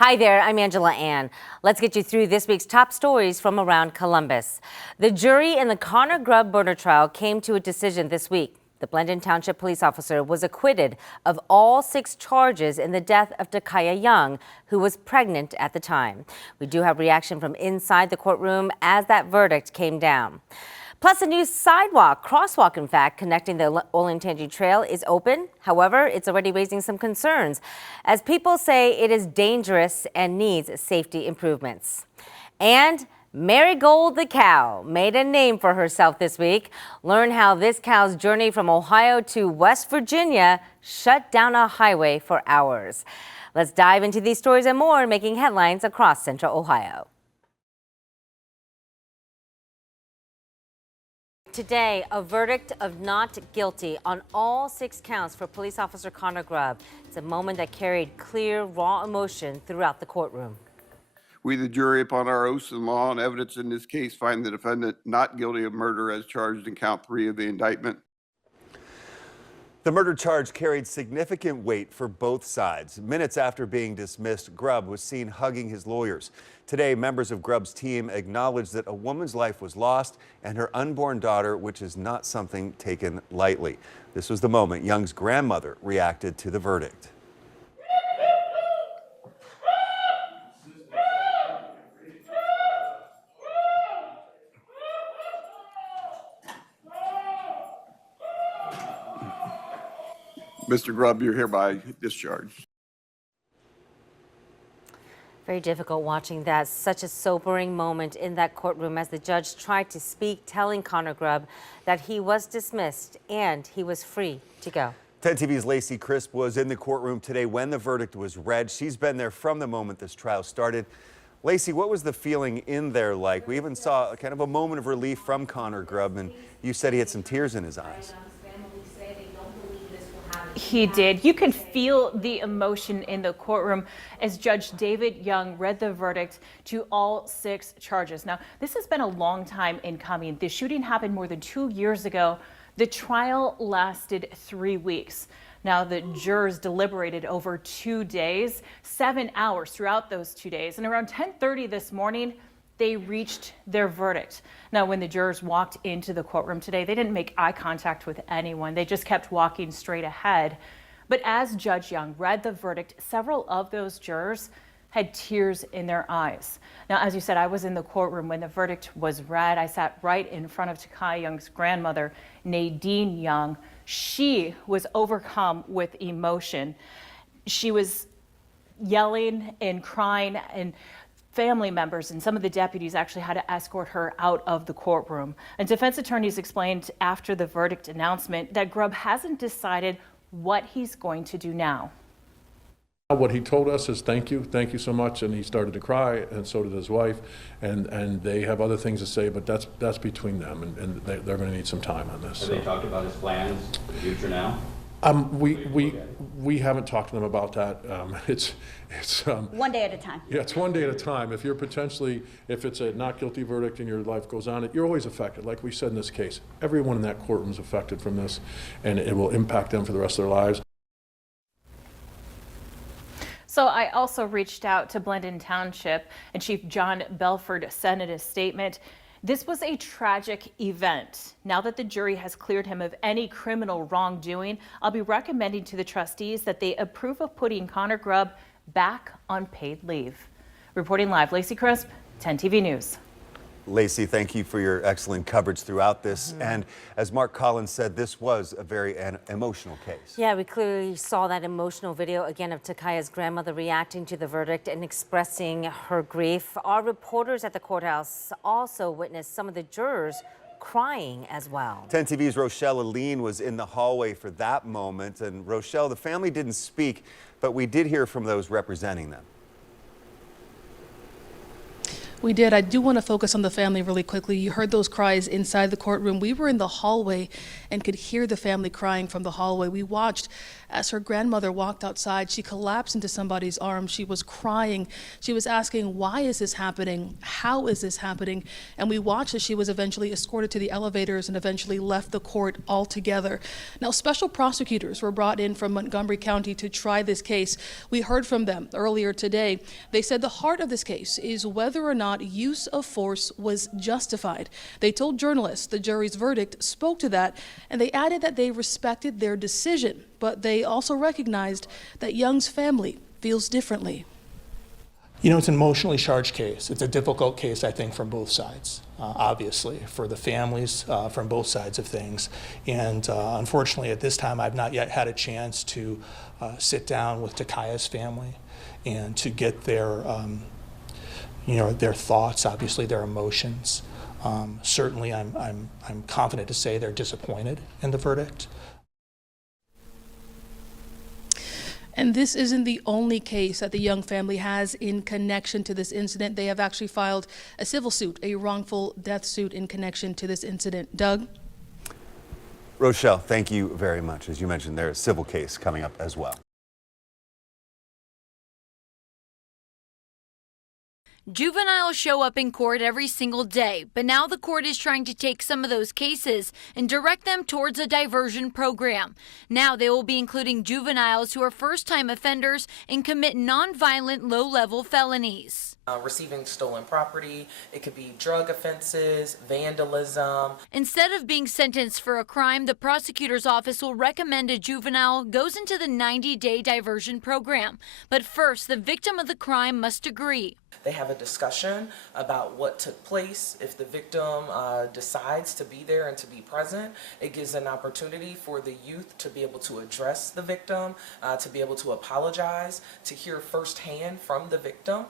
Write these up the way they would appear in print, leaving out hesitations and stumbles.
Hi there, I'm Angela Ann. Let's get you through this week's top stories from around Columbus. The jury in the Connor Grubb murder trial came to a decision this week. The Blendon Township police officer was acquitted of all 6 charges in the death of Takaya Young, who was pregnant at the time. We do have reaction from inside the courtroom as that verdict came down. Plus, a new crosswalk, in fact, connecting the Olentangy Trail is open. However, it's already raising some concerns as people say it is dangerous and needs safety improvements. And Marigold the cow made a name for herself this week. Learn how this cow's journey from Ohio to West Virginia shut down a highway for hours. Let's dive into these stories and more making headlines across Central Ohio. Today, a verdict of not guilty on all 6 counts for police officer Connor Grubb. It's a moment that carried clear, raw emotion throughout the courtroom. We, the jury, upon our oaths and law and evidence in this case, find the defendant not guilty of murder as charged in count 3 of the indictment. The murder charge carried significant weight for both sides. Minutes after being dismissed, Grubb was seen hugging his lawyers. Today, members of Grubb's team acknowledged that a woman's life was lost and her unborn daughter, which is not something taken lightly. This was the moment Young's grandmother reacted to the verdict. Mr. Grubb, you're hereby discharged. Very difficult watching that. Such a sobering moment in that courtroom as the judge tried to speak, telling Connor Grubb that he was dismissed and he was free to go. 10 TV's Lacey Crisp was in the courtroom today when the verdict was read. She's been there from the moment this trial started. Lacey, what was the feeling in there like? We even saw kind of a moment of relief from Connor Grubb, and you said he had some tears in his eyes. He did. You could feel the emotion in the courtroom as Judge David Young read the verdict to all 6 charges. Now, this has been a long time in coming. The shooting happened more than 2 years ago. The trial lasted 3 weeks. Now, the jurors deliberated over 2 days, 7 hours throughout those 2 days. And around 10:30 this morning, they reached their verdict. Now, when the jurors walked into the courtroom today, they didn't make eye contact with anyone. They just kept walking straight ahead. But as Judge Young read the verdict, several of those jurors had tears in their eyes. Now, as you said, I was in the courtroom when the verdict was read. I sat right in front of Takaya Young's grandmother, Nadine Young. She was overcome with emotion. She was yelling and crying, and family members and some of the deputies actually had to escort her out of the courtroom. And defense attorneys explained after the verdict announcement that Grubb hasn't decided what he's going to do now. What he told us is thank you so much, and he started to cry, and so did his wife, and they have other things to say, but that's between them, and they're going to need some time on this. Have they talked about his plans for the future now? We haven't talked to them about that. It's one day at a time. Yeah, it's one day at a time. If it's a not guilty verdict and your life goes on, you're always affected. Like we said in this case, everyone in that courtroom is affected from this, and it will impact them for the rest of their lives. So I also reached out to Blendon Township, and Chief John Belford said in a statement, "This was a tragic event. Now that the jury has cleared him of any criminal wrongdoing, I'll be recommending to the trustees that they approve of putting Connor Grubb back on paid leave." Reporting live, Lacey Crisp, 10 TV News. Lacey, thank you for your excellent coverage throughout this. And as Mark Collins said, this was a very emotional case. Yeah, we clearly saw that emotional video again of Takaya's grandmother reacting to the verdict and expressing her grief. Our reporters at the courthouse also witnessed some of the jurors crying as well. 10 TV's Rochelle Aline was in the hallway for that moment. And Rochelle, the family didn't speak, but we did hear from those representing them. We did. I do want to focus on the family really quickly. You heard those cries inside the courtroom. We were in the hallway and could hear the family crying from the hallway. We watched as her grandmother walked outside. She collapsed into somebody's arms. She was crying. She was asking, why is this happening? How is this happening? And we watched as she was eventually escorted to the elevators and eventually left the court altogether. Now, special prosecutors were brought in from Montgomery County to try this case. We heard from them earlier today. They said the heart of this case is whether or not use of force was justified. They told journalists the jury's verdict spoke to that, and they added that they respected their decision, but they also recognized that Young's family feels differently. You know, it's an emotionally charged case. It's a difficult case, I think, from both sides, obviously, for the families from both sides of things. And unfortunately, at this time, I've not yet had a chance to sit down with Takaya's family and to get their their thoughts, obviously their emotions. Certainly, I'm confident to say they're disappointed in the verdict. And this isn't the only case that the Young family has in connection to this incident. They have actually filed a civil suit, a wrongful death suit in connection to this incident. Doug? Rochelle, thank you very much. As you mentioned, there's a civil case coming up as well. Juveniles show up in court every single day, but now the court is trying to take some of those cases and direct them towards a diversion program. Now they will be including juveniles who are first-time offenders and commit nonviolent low-level felonies. Receiving stolen property, it could be drug offenses, vandalism. Instead of being sentenced for a crime, the prosecutor's office will recommend a juvenile goes into the 90-day diversion program. But first, the victim of the crime must agree. They have a discussion about what took place. If the victim decides to be there and to be present, it gives an opportunity for the youth to be able to address the victim, to be able to apologize, to hear firsthand from the victim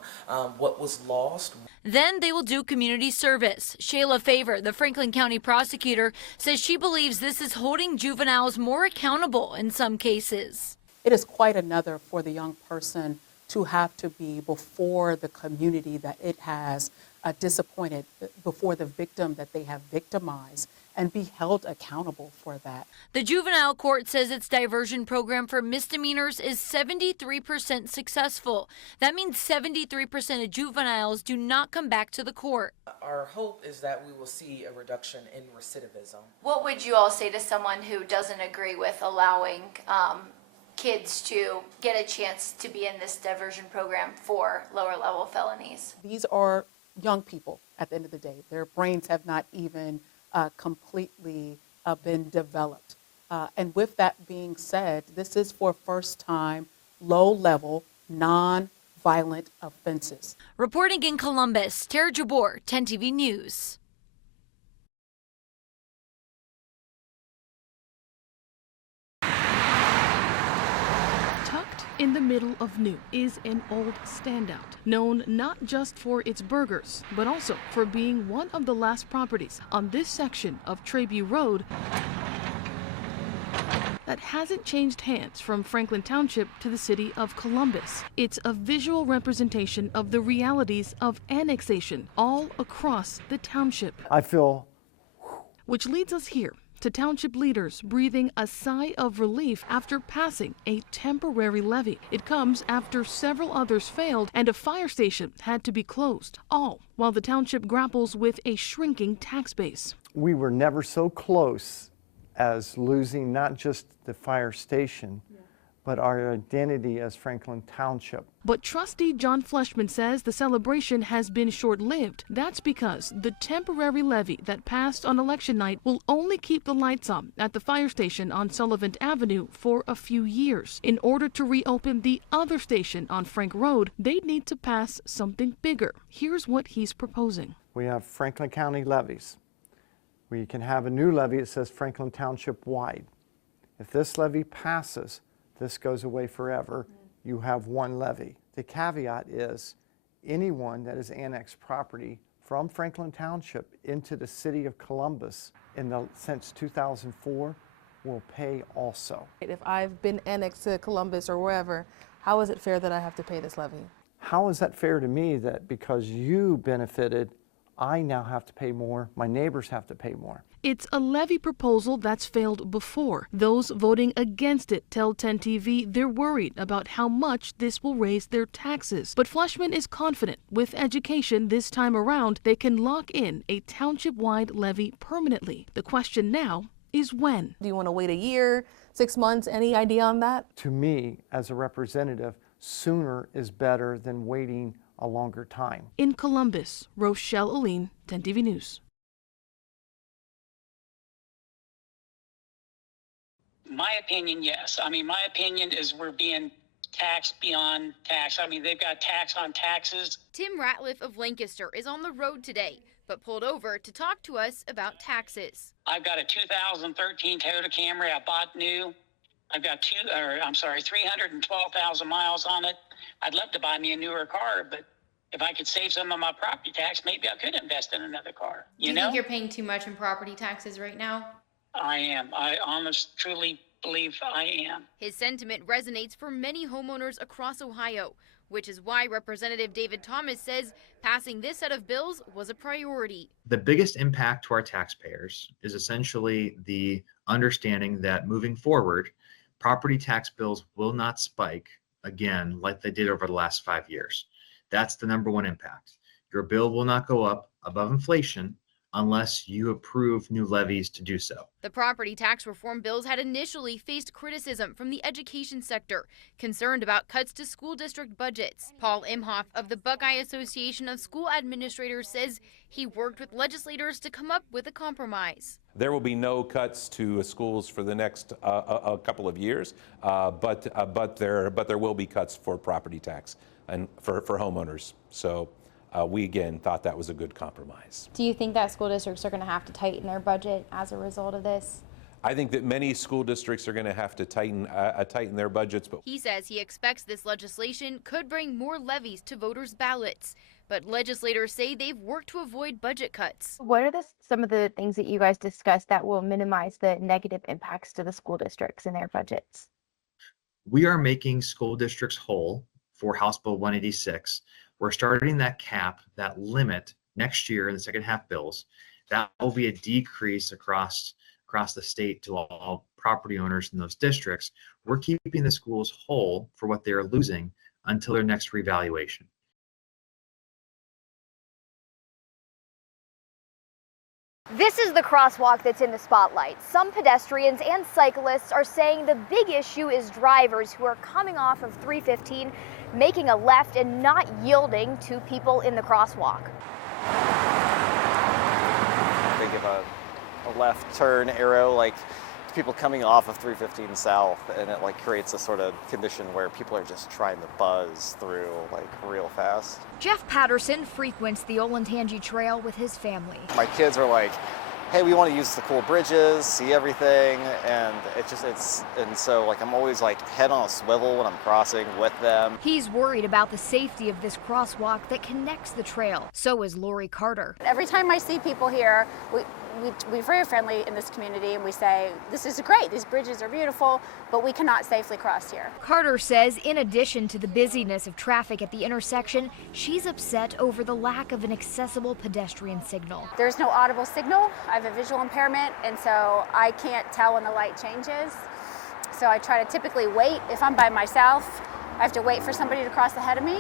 what was lost. Then they will do community service. Shayla Favor, the Franklin County prosecutor, says she believes this is holding juveniles more accountable in some cases. It is quite another for the young person to have to be before the community that it has disappointed, before the victim that they have victimized, and be held accountable for that. The juvenile court says its diversion program for misdemeanors is 73% successful. That means 73% of juveniles do not come back to the court. Our hope is that we will see a reduction in recidivism. What would you all say to someone who doesn't agree with allowing kids to get a chance to be in this diversion program for lower level felonies? These are young people at the end of the day. Their brains have not even completely been developed. And with that being said, this is for first time, low level, non-violent offenses. Reporting in Columbus, Tara Jabor, 10 TV News. In the middle of New is an old standout, known not just for its burgers, but also for being one of the last properties on this section of Trabue Road that hasn't changed hands from Franklin Township to the city of Columbus. It's a visual representation of the realities of annexation all across the township. Which leads us here to township leaders breathing a sigh of relief after passing a temporary levy. It comes after several others failed and a fire station had to be closed, all while the township grapples with a shrinking tax base. We were never so close as losing not just the fire station, but our identity as Franklin Township. But trustee John Fleshman says the celebration has been short-lived. That's because the temporary levy that passed on election night will only keep the lights on at the fire station on Sullivan Avenue for a few years. In order to reopen the other station on Frank Road, they'd need to pass something bigger. Here's what he's proposing. We have Franklin County levies. We can have a new levy that says Franklin Township wide. If this levy passes, this goes away forever. You have one levy. The caveat is anyone that has annexed property from Franklin Township into the city of Columbus since 2004 will pay also. If I've been annexed to Columbus or wherever, how is it fair that I have to pay this levy? How is that fair to me that because you benefited, I now have to pay more, my neighbors have to pay more? It's a levy proposal that's failed before. Those voting against it tell 10 TV they're worried about how much this will raise their taxes. But Fleshman is confident with education this time around, they can lock in a township-wide levy permanently. The question now is when. Do you want to wait a year, 6 months? Any idea on that? To me, as a representative, sooner is better than waiting a longer time. In Columbus, Rochelle Aline, 10 TV News. My opinion, yes. I mean, my opinion is we're being taxed beyond tax. I mean, they've got tax on taxes. Tim Ratliff of Lancaster is on the road today, but pulled over to talk to us about taxes. I've got a 2013 Toyota Camry I bought new. I've got 312,000 miles on it. I'd love to buy me a newer car, but if I could save some of my property tax, maybe I could invest in another car. Do you think you're paying too much in property taxes right now? I am. I truly believe I am. His sentiment resonates for many homeowners across Ohio, which is why Representative David Thomas says passing this set of bills was a priority. The biggest impact to our taxpayers is essentially the understanding that moving forward, property tax bills will not spike again like they did over the last 5 years. That's the number one impact. Your bill will not go up above inflation unless you approve new levies to do so. The property tax reform bills had initially faced criticism from the education sector, concerned about cuts to school district budgets. Paul Imhoff of the Buckeye Association of School Administrators says he worked with legislators to come up with a compromise. There will be no cuts to schools for the next a couple of years, but there will be cuts for property tax and for homeowners. So we again thought that was a good compromise. Do you think that school districts are going to have to tighten their budget as a result of this? I think that many school districts are going to have to tighten their budgets. But he says he expects this legislation could bring more levies to voters' ballots. But legislators say they've worked to avoid budget cuts. What are some of the things that you guys discussed that will minimize the negative impacts to the school districts and their budgets? We are making school districts whole for House Bill 186. We're starting that cap, that limit next year in the second half bills. That will be a decrease across the state to all property owners in those districts. We're keeping the schools whole for what they're losing until their next revaluation. This is the crosswalk that's in the spotlight. Some pedestrians and cyclists are saying the big issue is drivers who are coming off of 315, making a left and not yielding to people in the crosswalk. They give a left turn arrow like to people coming off of 315 south, and it creates a sort of condition where people are just trying to buzz through real fast. Jeff Patterson frequents the Olentangy Trail with his family. My kids are like, hey, we want to use the cool bridges, see everything, and so I'm always head on a swivel when I'm crossing with them. He's worried about the safety of this crosswalk that connects the trail. So is Lori Carter. Every time I see people here, we're very friendly in this community, and we say, this is great, these bridges are beautiful, but we cannot safely cross here. Carter says in addition to the busyness of traffic at the intersection, she's upset over the lack of an accessible pedestrian signal. There's no audible signal. I have a visual impairment, and so I can't tell when the light changes. So I try to typically wait. If I'm by myself, I have to wait for somebody to cross ahead of me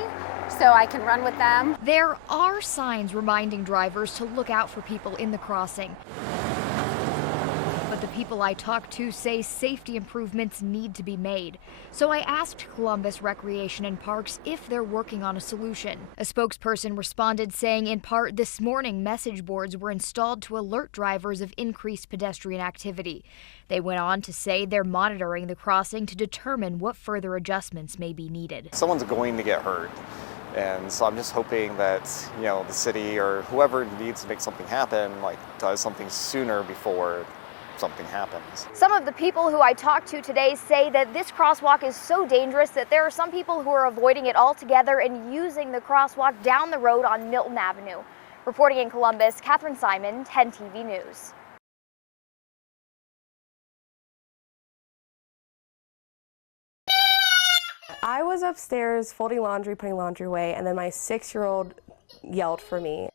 so I can run with them. There are signs reminding drivers to look out for people in the crossing. But the people I talked to say safety improvements need to be made. So I asked Columbus Recreation and Parks if they're working on a solution. A spokesperson responded saying in part this morning message boards were installed to alert drivers of increased pedestrian activity. They went on to say they're monitoring the crossing to determine what further adjustments may be needed. Someone's going to get hurt. And so I'm just hoping that, the city or whoever needs to make something happen, does something sooner before something happens. Some of the people who I talked to today say that this crosswalk is so dangerous that there are some people who are avoiding it altogether and using the crosswalk down the road on Milton Avenue. Reporting in Columbus, Catherine Simon, 10 TV News. I was upstairs folding laundry, putting laundry away, and then my 6-year-old yelled for me.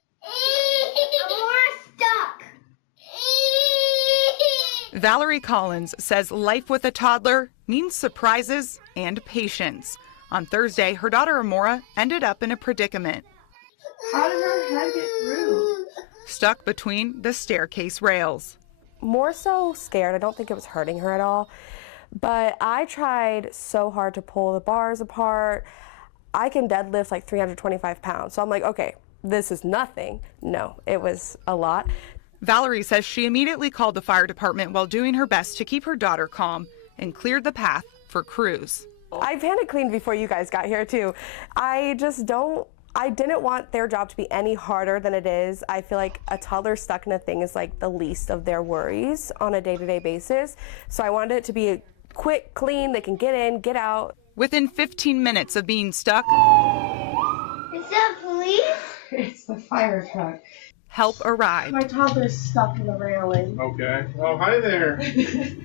Valerie Collins says life with a toddler means surprises and patience. On Thursday, her daughter Amora ended up in a predicament. How did her head get through? Stuck between the staircase rails. More so scared. I don't think it was hurting her at all. But I tried so hard to pull the bars apart. I can deadlift like 325 pounds. So I'm like, okay, this is nothing. No, it was a lot. Valerie says she immediately called the fire department while doing her best to keep her daughter calm and cleared the path for crews. I panic cleaned before you guys got here too. I didn't want their job to be any harder than it is. I feel like a toddler stuck in a thing is like the least of their worries on a day-to-day basis. So I wanted it to be a quick, clean, they can get in, get out. Within 15 minutes of being stuck, Is that police? It's the fire truck. help arrived. My toddler's stuck in the railing. Okay. Oh, hi there.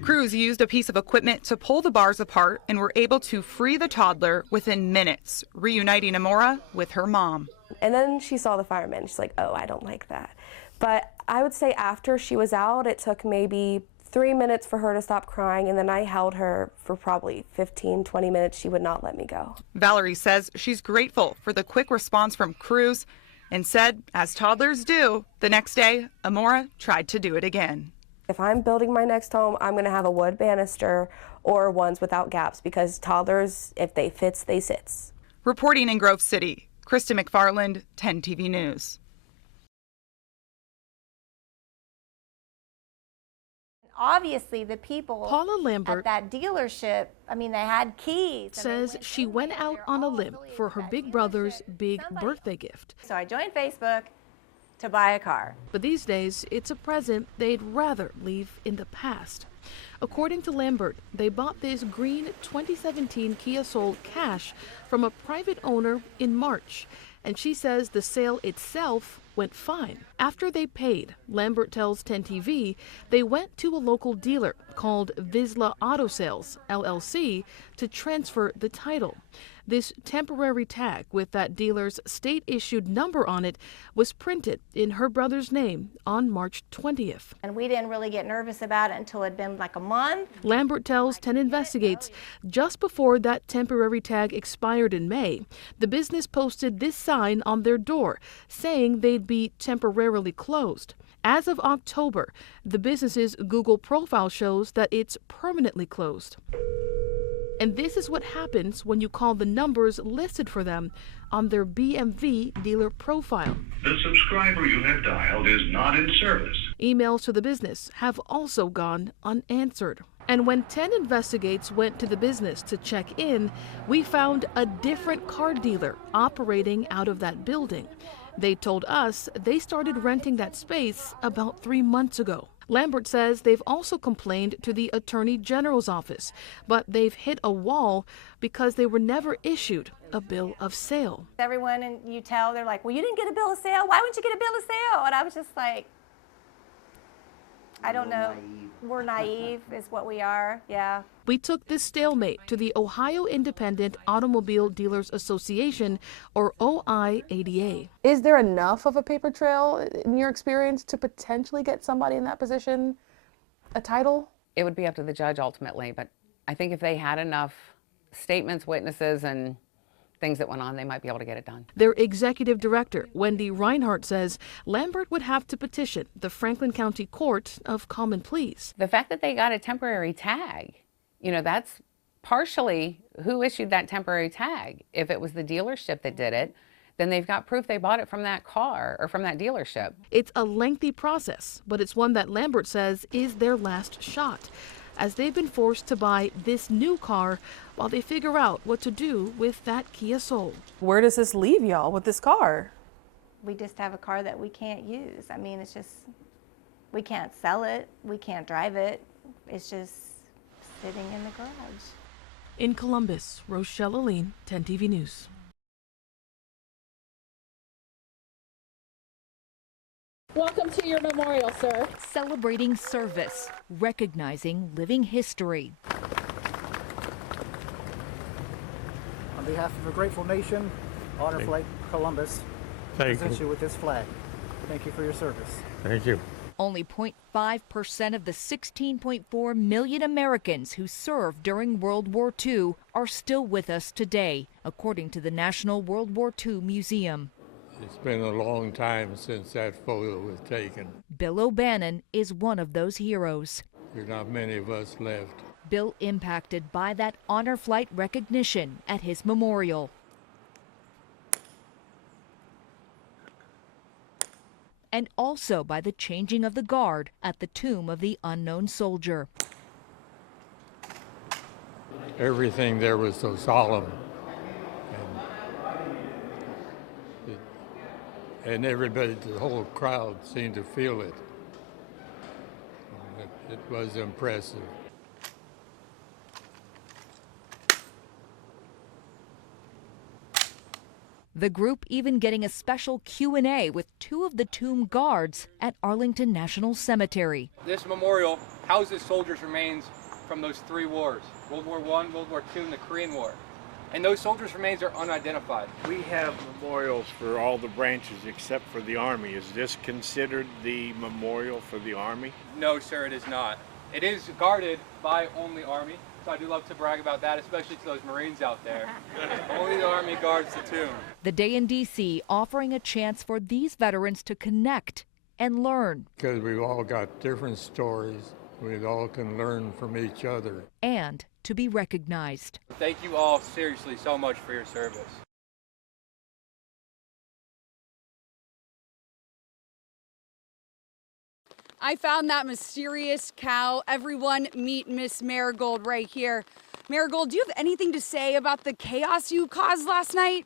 Crews used a piece of equipment to pull the bars apart and were able to free the toddler within minutes, reuniting Amora with her mom. And then she saw the firemen. She's like, oh, I don't like that. But I would say after she was out, it took maybe 3 minutes for her to stop crying, and then I held her for probably 15, 20 minutes. She would not let me go. Valerie says she's grateful for the quick response from crews and said, as toddlers do, the next day, Amora tried to do it again. If I'm building my next home, I'm going to have a wood banister or ones without gaps, because toddlers, if they fits, they sits. Reporting in Grove City, Krista McFarland, 10 TV News. Obviously, the people Paula Lambert at that dealership, I mean, they had keys. says she went out on a limb for her big brother's big birthday gift. So I joined Facebook to buy a car. But these days, it's a present they'd rather leave in the past. According to Lambert, they bought this green 2017 Kia Soul cash from a private owner in March. And she says the sale itself went fine. After they paid, Lambert tells 10TV, they went to a local dealer called Vizsla Auto Sales, LLC, to transfer the title. This temporary tag with that dealer's state-issued number on it was printed in her brother's name on March 20th. And we didn't really get nervous about it until it'd been like a month. Lambert tells 10 Investigates just before that temporary tag expired in May, the business posted this sign on their door saying they'd be temporarily closed. As of October, the business's Google profile shows that it's permanently closed. And this is what happens when you call the numbers listed for them on their BMV dealer profile. The subscriber you have dialed is not in service. Emails to the business have also gone unanswered. And when 10 Investigates went to the business to check in, we found a different car dealer operating out of that building. They told us they started renting that space about 3 months ago. Lambert says they've also complained to the Attorney General's office, but they've hit a wall because they were never issued a bill of sale. Everyone, and you tell, they're like, well, you didn't get a bill of sale. Why wouldn't you get a bill of sale? And I was just like, I don't know. We're naive is what we are, yeah. We took this stalemate to the Ohio Independent Automobile Dealers Association, or OIADA. Is there enough of a paper trail, in your experience, to potentially get somebody in that position a title? It would be up to the judge ultimately, but I think if they had enough statements, witnesses, and things that went on, they might be able to get it done. Their executive director, Wendy Reinhardt, says Lambert would have to petition the Franklin County Court of Common Pleas. The fact that they got a temporary tag, you know, that's partially who issued that temporary tag. If it was the dealership that did it, then they've got proof they bought it from that car or from that dealership. It's a lengthy process, but it's one that Lambert says is their last shot, as they've been forced to buy this new car while they figure out what to do with that Kia Soul. Where does this leave y'all with this car? We just have a car that we can't use. I mean, it's just, we can't sell it. We can't drive it. It's just sitting in the garage. In Columbus, Rochelle Aline, 10 TV News. Welcome to your memorial, sir. Celebrating service, recognizing living history. behalf of a grateful nation, Honor Flight Columbus presents you with this flag. Thank you for your service. Thank you. Only 0.5% of the 16.4 million Americans who served during World War II are still with us today, according to the National World War II Museum. It's been a long time since that photo was taken. Bill O'Bannon is one of those heroes. There's not many of us left. Bill impacted by that honor flight recognition at his memorial. And also by the changing of the guard at the tomb of the unknown soldier. Everything there was so solemn. And everybody, the whole crowd seemed to feel it. It was impressive. The group even getting a special Q&A with two of the tomb guards at Arlington National Cemetery. This memorial houses soldiers' remains from those three wars, World War I, World War II, and the Korean War. And those soldiers' remains are unidentified. We have memorials for all the branches except for the Army. Is this considered the memorial for the Army? No, sir, it is not. It is guarded by only Army, so I do love to brag about that, especially to those Marines out there. Only the Army guards the tomb. The day in D.C. offering a chance for these veterans to connect and learn. Because we've all got different stories. We all can learn from each other. And to be recognized. Thank you all seriously so much for your service. I found that mysterious cow. Everyone meet Miss Marigold right here. Marigold, do you have anything to say about the chaos you caused last night?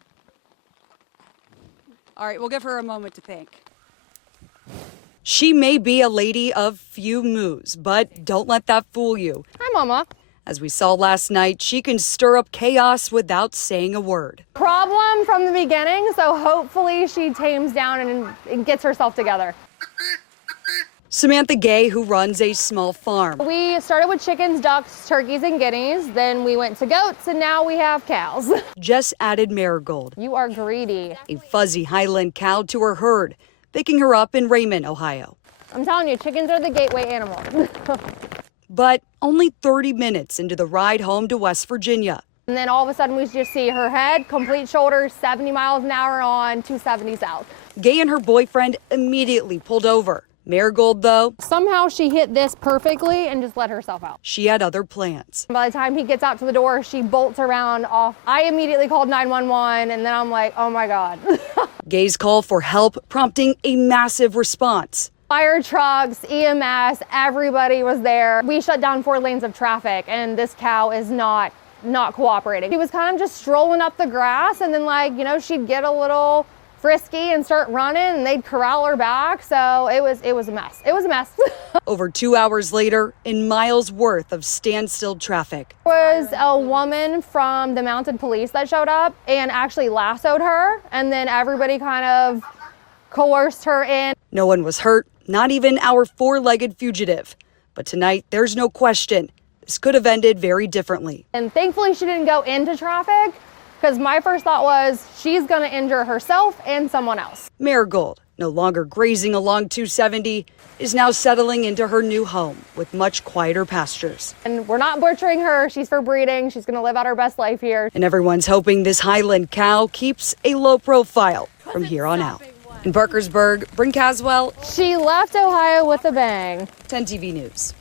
All right, we'll give her a moment to think. She may be a lady of few moves, but don't let that fool you. Hi, Mama. As we saw last night, she can stir up chaos without saying a word. Problem from the beginning, so hopefully she tames down and gets herself together. Samantha Gay, who runs a small farm. We started with chickens, ducks, turkeys, and guineas. Then we went to goats, and now we have cows. Just added Marigold. You are greedy. A fuzzy Highland cow to her herd, picking her up in Raymond, Ohio. I'm telling you, chickens are the gateway animal. But only 30 minutes into the ride home to West Virginia. And then all of a sudden we just see her head, complete shoulders, 70 miles an hour on 270 south. Gay and her boyfriend immediately pulled over. Marigold, though, somehow she hit this perfectly and just let herself out. She had other plans. By the time he gets out to the door, she bolts around off. I immediately called 911, and then I'm like, oh my God. Gay's call for help prompting a massive response. Fire trucks, EMS, everybody was there. We shut down 4 lanes of traffic, and this cow is not cooperating. She was kind of just strolling up the grass, and then she'd get a little frisky and start running, and they'd corral her back. So it was a mess. It was a mess. Over 2 hours later, in miles worth of standstill traffic. There was a woman from the mounted police that showed up and actually lassoed her, and then everybody kind of coerced her in. No one was hurt, not even our 4-legged fugitive. But tonight, there's no question, this could have ended very differently. And thankfully she didn't go into traffic, because my first thought was she's going to injure herself and someone else. Marigold, no longer grazing along 270, is now settling into her new home with much quieter pastures. And we're not butchering her. She's for breeding. She's going to live out her best life here. And everyone's hoping this Highland cow keeps a low profile from here on out. In Parkersburg, Bryn Caswell. She left Ohio with a bang. 10 TV News.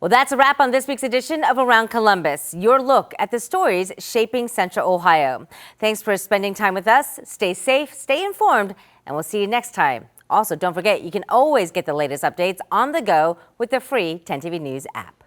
Well, that's a wrap on this week's edition of Around Columbus, your look at the stories shaping Central Ohio. Thanks for spending time with us. Stay safe, stay informed, and we'll see you next time. Also, don't forget, you can always get the latest updates on the go with the free 10 TV News app.